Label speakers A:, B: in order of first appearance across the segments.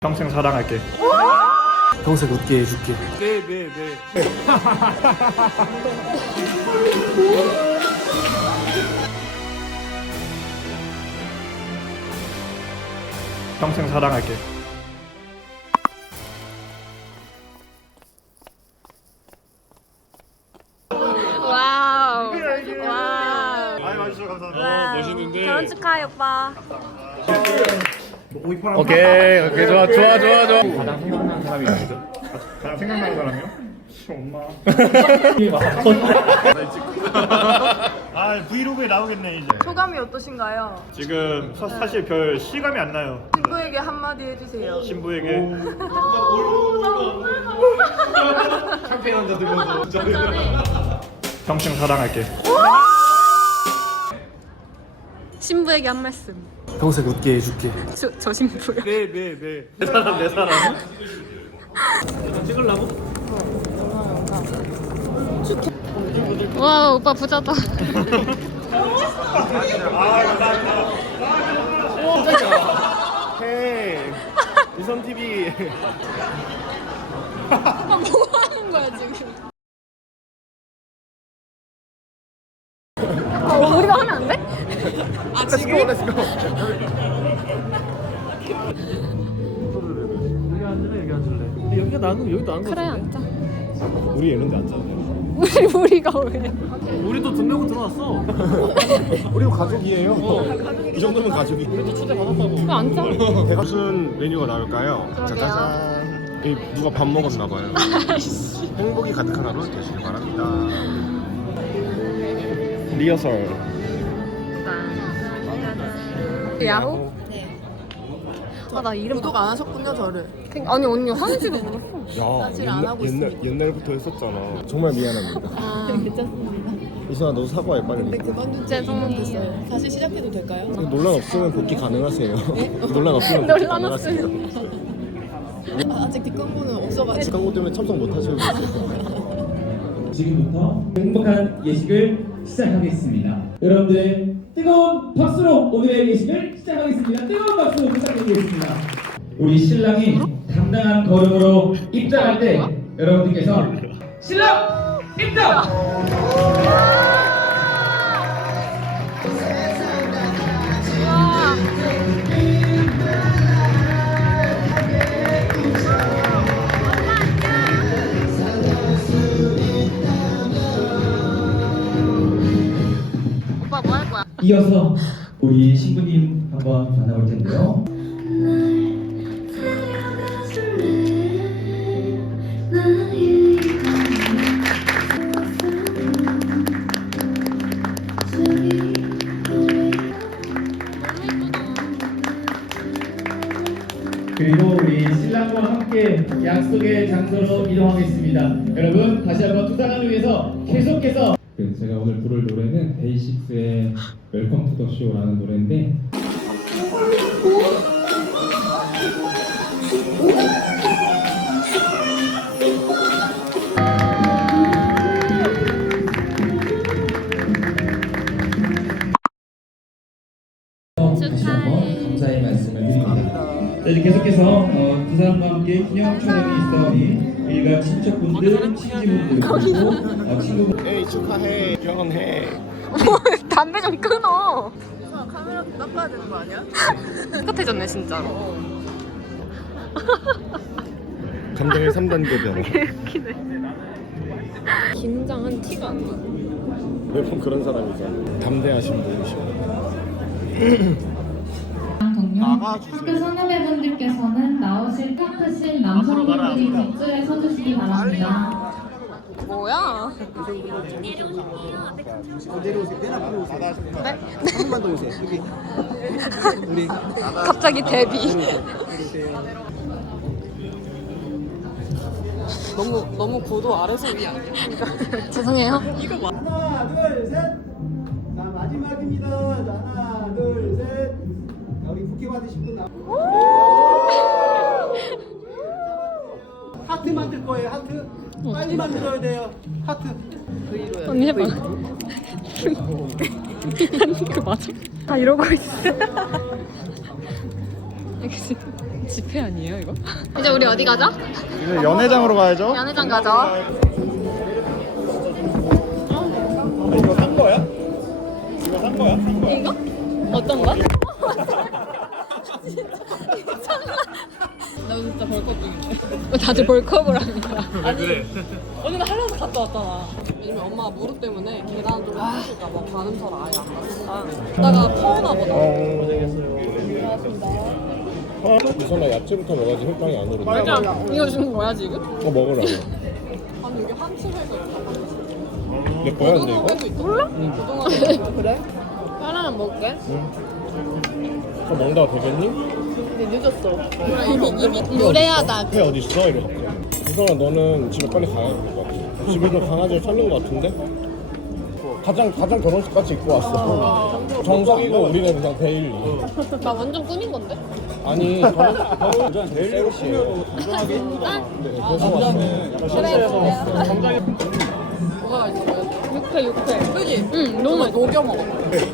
A: 평생 사랑할게.
B: 평생 웃게 해줄게.
A: 네. 평생 사랑할게.
C: 와우. 와우.
A: 아이 와주셔서 감사합니다.
C: 와우.
A: 멋있는데.
C: 결혼 축하해 오빠.
B: 오케이 좋아.
A: 가장 생각나는 사람이 누구죠? 가장 생각나는 사람이요? 엄마. 아 브이로그에 나오겠네 이제.
D: 소감이 어떠신가요?
A: 지금 사실 별 실감이 안 나요.
D: 신부에게 한마디 해주세요.
A: 신부에게. 샴페인 한잔 들면서. 평생 사랑할게.
C: 신부에게 한 말씀.
B: 평생 웃게 해줄게.
C: 저 신부요.
A: 네. 내 사람. 찍으려고?
C: 와 오빠 부자다.
B: 헤이 유선 TV.
C: 뭐 하는 거야 지금? 우리가 하면 안 돼? 아 지금?
B: Let's go. 여기 앉을래. 여기가 나은 여기도 나은 거
C: 그래
B: 같은데.
C: 앉자.
B: 우리 이런데 앉자.
C: 우리가 왜?
B: 우리도 돈 내고 들어왔어. 우리도 가족이에요. 이 정도면 가족이. 우리도 초대 받았다고.
C: 왜 앉자?
E: 무슨 메뉴가 나올까요? 짜자잔. 누가 밥 먹었나 봐요. 행복이 가득한 하루 되시길 바랍니다. 리허설.
C: 야호? 아 나 이름
D: 구독 안 하셨군요, 저를.
C: 아니 언니 화장실에 물었어.
E: 야,
D: 사실 안 하고 있습니다.
E: 옛날부터 했었잖아. 정말 미안합니다.
D: 아, 괜찮습니다.
E: 이순아, 너 사과해 빨리.
D: 근데 그만둔 지
C: 죄송해요.
D: 됐어요. 다시 시작해도 될까요?
E: 논란 없으면 복귀 가능하세요. 논란 없으면 복귀
C: 논란
E: 가능하세요.
D: 아직 뒷광고는 없어가지고.
E: 광고 때문에 참석 못 하시고 있어요.
F: 지금부터 행복한 예식을 시작하겠습니다. 여러분들의 뜨거운 박수로 오늘의 예식을 시작하겠습니다. 뜨거운 박수 부탁드리겠습니다. 우리 신랑이 당당한 걸음으로 입장할 때 여러분들께서 신랑 입장!
C: 오빠 뭐 할 거야?
F: 이어서 우리 신부님 한번 만나볼 텐데요. 그리고 우리 신랑과 함께 약속의 장소로 이동하겠습니다. 여러분 다시 한번 두 사람을 위해서 계속해서 제가 오늘 부를 노래는 데이식스의 웰컴 투 더 쇼라는 노래인데 다시 한번 감사의 말씀을 드립니다. 자, 이제 계속해서 두 사람과 함께 기념 촬영이 있어오니 일가 친척분들, 친지분들 그리고 친구분
E: 에이 축하해. 결혼해.
C: 담배 좀 끊어.
D: 카메라 좀 닦아야 되는 거 아니야?
C: 똑같아졌네 진짜로.
E: 감정의 3단계 변화.
C: 긴장한 티가 안 나.
E: 매번 그런 사람이죠. 담대하신 분이시고.
G: 동료 학교 선후배분들께서는 나오실 탁하실 남성분들이 뒷줄에 서주시기 바랍니다.
C: 뭐야? 갑자기 데뷔.
D: 너무 고도 아래서 위 아니야?
C: 죄송해요.
H: 하나, 둘, 셋. 자, 마지막입니다. 자, 하나, 둘, 셋. 자, 우리 국회 받으신 분 나. 하트 만들 거예요. 하트. 빨리 만들어야 돼요. 하트.
C: 언니 해봐. 그 맞아? 다 이러고 있어. 집회 아니에요 이거? 이제 우리 어디 가죠?
A: 이제 연회장으로 가야죠.
C: 연회장 가죠.
A: 이거 산 거야? 이거 산 거야?
C: 이거? 어떤 거?
D: 나 진짜 벌컥 중인데.
C: 다들 볼컵을 합니다.
A: 그래.
D: 언니는 하려서 갔다 왔잖아. 왜냐면 엄마가 무릎 때문에 계단 좀 힘드실까 봐 가늠사를 아예 안 갔어. 이따가 퍼오나 보다.
E: 이선아 야채부터 먹어야지 혈당이 안 오르네.
C: 맞아. 이거 주는 거야 지금?
E: 먹으라고.
D: 아니 여기 한치회가 있어.
E: 내 거야 근데 이거?
D: 고등어회도 있다. 몰라? 고등어회. 그래?
C: 하나만 먹을게.
E: 그거 먹다가 되겠니?
D: 근데 늦었어.
C: 이미 무례하다.
E: 회 어디 있어? 이래. 이선아 너는 집에 빨리 가야 될 것 같아. 집에 좀 강아지를 찾는 것 같은데? 가장 결혼식 같이 입고 왔어. 정석이고 우리는 그냥 데일리.
C: 나 완전 꾸민 건데?
E: 아니 결혼 데일리로 꾸며도 단정하게
D: 뭐가 있어 보였어?
C: 육회.
D: 그지?
C: 응, 너무 맛있어.
D: 녹여 먹어.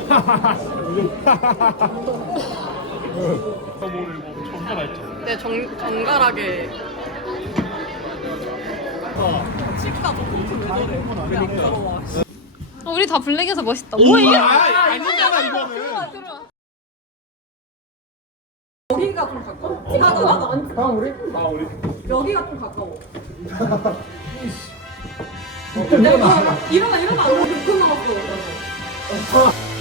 D: 내 정갈하게. 치기가 조금 왜 저래? 왜안 들어와?
C: 우리 다 블랙에서 멋있다. 뭐 이게?
A: 아니잖아 이거는.
C: 들어와.
D: 여기가 좀 가까워. 나도 우리. 여기가 좀 가까워. 일어나 안 돼. 6분 남았어.